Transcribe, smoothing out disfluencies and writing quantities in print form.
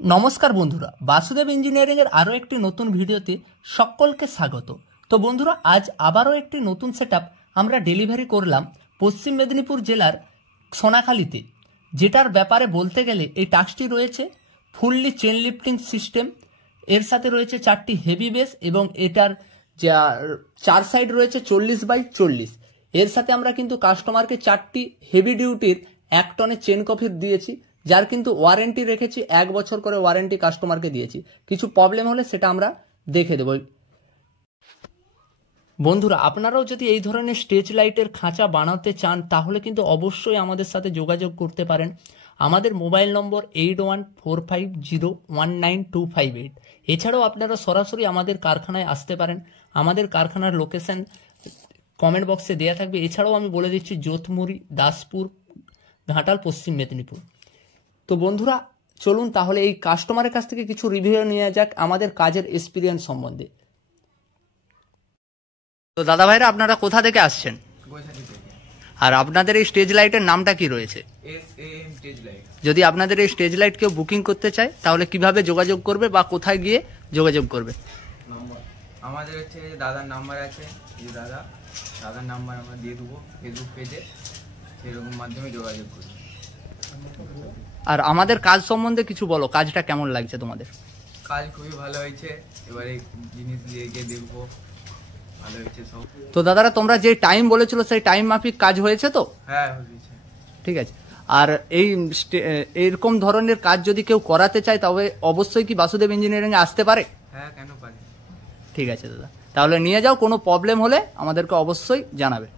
নমস্কার বন্ধুরা, বাসুদেব ইঞ্জিনিয়ারিং এর আরও একটি নতুন ভিডিওতে সকলকে স্বাগত। তো বন্ধুরা, আজ আবারও একটি নতুন সেটআপ আমরা ডেলিভারি করলাম পশ্চিম মেদিনীপুর জেলার সোনাখালীতে, যেটার ব্যাপারে বলতে গেলে এই টাস্কটি রয়েছে ফুললি চেন লিফটিং সিস্টেম, এর সাথে রয়েছে 4টি হেভি বেস এবং এটার যা 4 সাইড রয়েছে 40x40। এর সাথে আমরা কিন্তু কাস্টমারকে 4টি হেভি ডিউটির 1 টনের চেন কফি দিয়েছি, যার কিন্তু ওয়ারেন্টি রেখেছি 1 বছর করে ওয়ারেন্টি কাস্টমারকে দিয়েছি। কিছু প্রবলেম হলে সেটা আমরা দেখে দেব। বন্ধুরা, আপনারাও যদি এই ধরনের স্টেজ লাইটের খাঁচা বানাতে চান তাহলে কিন্তু অবশ্যই আমাদের সাথে যোগাযোগ করতে পারেন। আমাদের মোবাইল নম্বর 8145019258। এছাড়াও আপনারা সরাসরি আমাদের কারখানায় আসতে পারেন। আমাদের কারখানার লোকেশন কমেন্ট বক্সে দেওয়া থাকবে। এছাড়াও আমি বলে দিচ্ছি যোধপুরি, দাসপুর, ঘাটাল, পশ্চিম মেদিনীপুর। তো বন্ধুরা, চলুন তাহলে এই কাস্টমারের কাছ থেকে কিছু রিভিউ নেওয়া যাক আমাদের কাজের এক্সপিরিয়েন্স সম্বন্ধে। তো দাদা ভাইরা, আপনারা কোথা থেকে আসছেন? আর আপনাদের এই স্টেজ লাইটের নামটা কি রয়েছে? যদি আপনাদের এই স্টেজ লাইট কেউ বুকিং করতে চায় তাহলে কিভাবে যোগাযোগ করবে বা কোথায় গিয়ে যোগাযোগ করবে? আমাদের হচ্ছে দাদার নাম্বার আছে, এই দাদার নাম্বার আমরা দিয়ে দেবো ফেসবুক পেজে, সেরকম মাধ্যমে যোগাযোগ করবে। আর আমাদের কাজ সম্বন্ধে কিছু বলো, কাজটা কেমন লাগছে তোমাদের? কাজ খুবই ভালো হয়েছে, এবারে জিনিস নিয়ে গিয়ে দেখবো, ভালো হয়েছে সব। তো দাদারা, তোমরা যে টাইম বলেছিল সেই টাইম মাফিক কাজ হয়েছে তো? হ্যাঁ হয়েছে। ঠিক আছে। আর এইরকম ধরনের কাজ যদি কেউ করাতে চায় তবে অবশ্যই কি বাসুদেব ইঞ্জিনিয়ারিং এ আসতে পারে? হ্যাঁ, কেন পারে। ঠিক আছে দাদা, তাহলে নিয়ে যাও। কোনো প্রবলেম হলে আমাদেরকে অবশ্যই জানাবে।